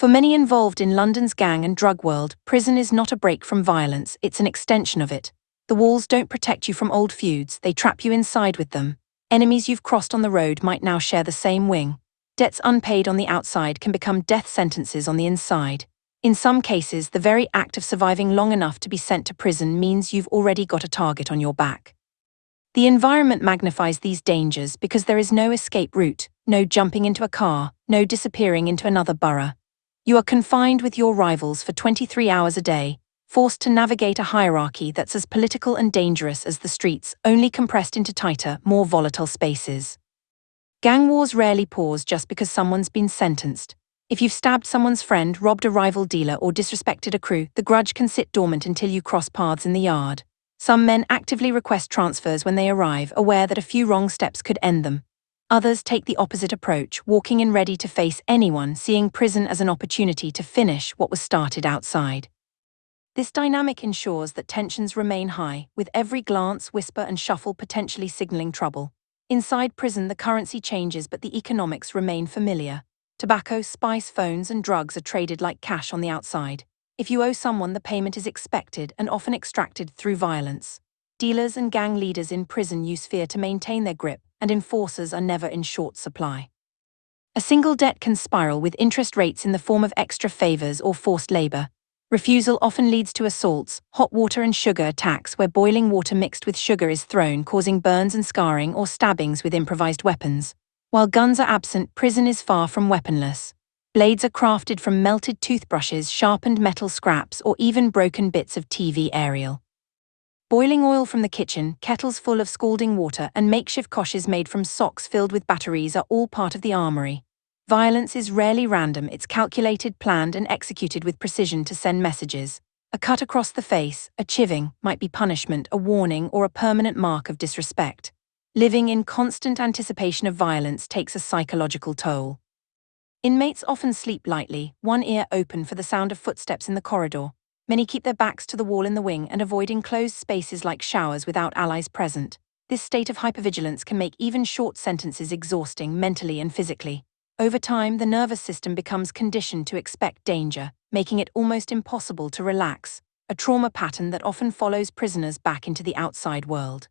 For many involved in London's gang and drug world, prison is not a break from violence, it's an extension of it. The walls don't protect you from old feuds, they trap you inside with them. Enemies you've crossed on the road might now share the same wing. Debts unpaid on the outside can become death sentences on the inside. In some cases, the very act of surviving long enough to be sent to prison means you've already got a target on your back. The environment magnifies these dangers because there is no escape route, no jumping into a car, no disappearing into another borough. You are confined with your rivals for 23 hours a day, forced to navigate a hierarchy that's as political and dangerous as the streets, only compressed into tighter, more volatile spaces. Gang wars rarely pause just because someone's been sentenced. If you've stabbed someone's friend, robbed a rival dealer, or disrespected a crew, the grudge can sit dormant until you cross paths in the yard. Some men actively request transfers when they arrive, aware that a few wrong steps could end them. Others take the opposite approach, walking in ready to face anyone, seeing prison as an opportunity to finish what was started outside. This dynamic ensures that tensions remain high, with every glance, whisper, and shuffle potentially signaling trouble. Inside prison, the currency changes, but the economics remain familiar. Tobacco, spice, phones, and drugs are traded like cash on the outside. If you owe someone, the payment is expected and often extracted through violence. Dealers and gang leaders in prison use fear to maintain their grip, and enforcers are never in short supply. A single debt can spiral, with interest rates in the form of extra favors or forced labor. Refusal often leads to assaults, hot water and sugar attacks where boiling water mixed with sugar is thrown, causing burns and scarring, or stabbings with improvised weapons. While guns are absent, prison is far from weaponless. Blades are crafted from melted toothbrushes, sharpened metal scraps, or even broken bits of TV aerial. Boiling oil from the kitchen, kettles full of scalding water, and makeshift koshes made from socks filled with batteries are all part of the armory. Violence is rarely random, it's calculated, planned, and executed with precision to send messages. A cut across the face, a chiving, might be punishment, a warning, or a permanent mark of disrespect. Living in constant anticipation of violence takes a psychological toll. Inmates often sleep lightly, one ear open for the sound of footsteps in the corridor. Many keep their backs to the wall in the wing and avoid enclosed spaces like showers without allies present. This state of hypervigilance can make even short sentences exhausting mentally and physically. Over time, the nervous system becomes conditioned to expect danger, making it almost impossible to relax, a trauma pattern that often follows prisoners back into the outside world.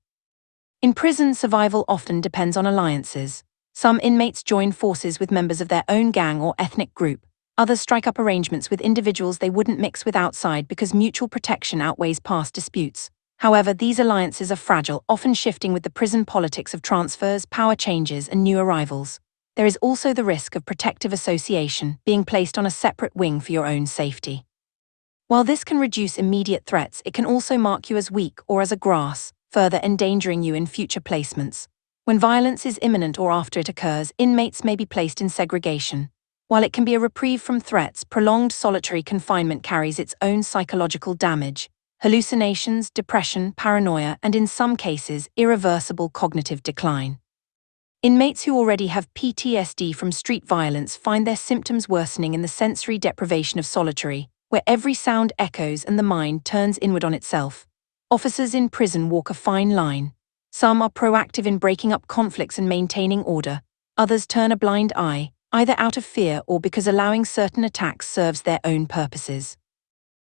In prison, survival often depends on alliances. Some inmates join forces with members of their own gang or ethnic group. Others strike up arrangements with individuals they wouldn't mix with outside because mutual protection outweighs past disputes. However, these alliances are fragile, often shifting with the prison politics of transfers, power changes, and new arrivals. There is also the risk of protective association, being placed on a separate wing for your own safety. While this can reduce immediate threats, it can also mark you as weak or as a grass, further endangering you in future placements. When violence is imminent or after it occurs, inmates may be placed in segregation. While it can be a reprieve from threats, prolonged solitary confinement carries its own psychological damage: hallucinations, depression, paranoia, and in some cases, irreversible cognitive decline. Inmates who already have PTSD from street violence find their symptoms worsening in the sensory deprivation of solitary, where every sound echoes and the mind turns inward on itself. Officers in prison walk a fine line. Some are proactive in breaking up conflicts and maintaining order. Others turn a blind eye, either out of fear or because allowing certain attacks serves their own purposes.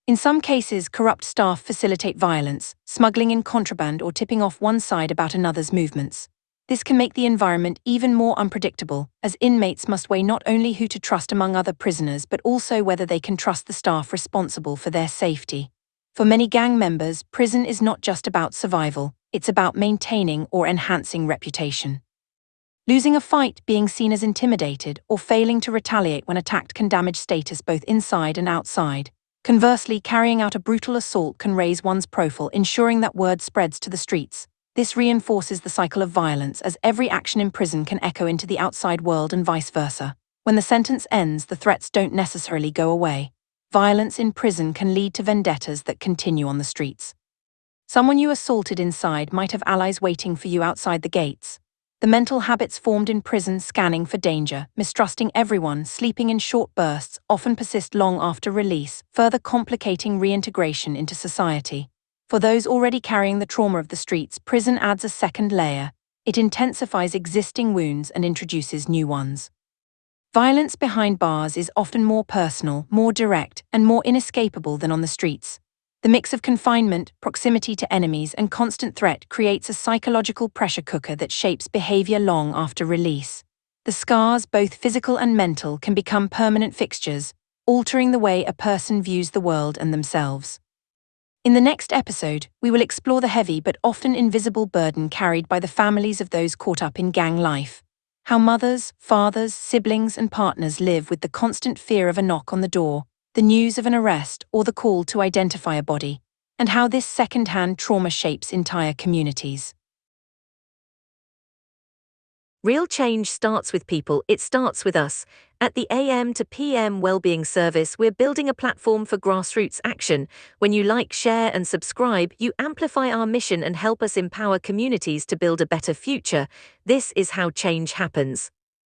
In some cases, corrupt staff facilitate violence, smuggling in contraband or tipping off one side about another's movements. This can make the environment even more unpredictable, as inmates must weigh not only who to trust among other prisoners but also whether they can trust the staff responsible for their safety. For many gang members, prison is not just about survival, it's about maintaining or enhancing reputation. Losing a fight, being seen as intimidated, or failing to retaliate when attacked can damage status both inside and outside. Conversely, carrying out a brutal assault can raise one's profile, ensuring that word spreads to the streets. This reinforces the cycle of violence, as every action in prison can echo into the outside world and vice versa. When the sentence ends, the threats don't necessarily go away. Violence in prison can lead to vendettas that continue on the streets. Someone you assaulted inside might have allies waiting for you outside the gates. The mental habits formed in prison, scanning for danger, mistrusting everyone, sleeping in short bursts, often persist long after release, further complicating reintegration into society. For those already carrying the trauma of the streets, prison adds a second layer. It intensifies existing wounds and introduces new ones. Violence behind bars is often more personal, more direct, and more inescapable than on the streets. The mix of confinement, proximity to enemies, and constant threat creates a psychological pressure cooker that shapes behavior long after release. The scars, both physical and mental, can become permanent fixtures, altering the way a person views the world and themselves. In the next episode, we will explore the heavy but often invisible burden carried by the families of those caught up in gang life. How mothers, fathers, siblings, and partners live with the constant fear of a knock on the door, the news of an arrest, or the call to identify a body, and how this second-hand trauma shapes entire communities. Real change starts with people, it starts with us. At the AM to PM Wellbeing Service, we're building a platform for grassroots action. When you like, share, and subscribe, you amplify our mission and help us empower communities to build a better future. This is how change happens.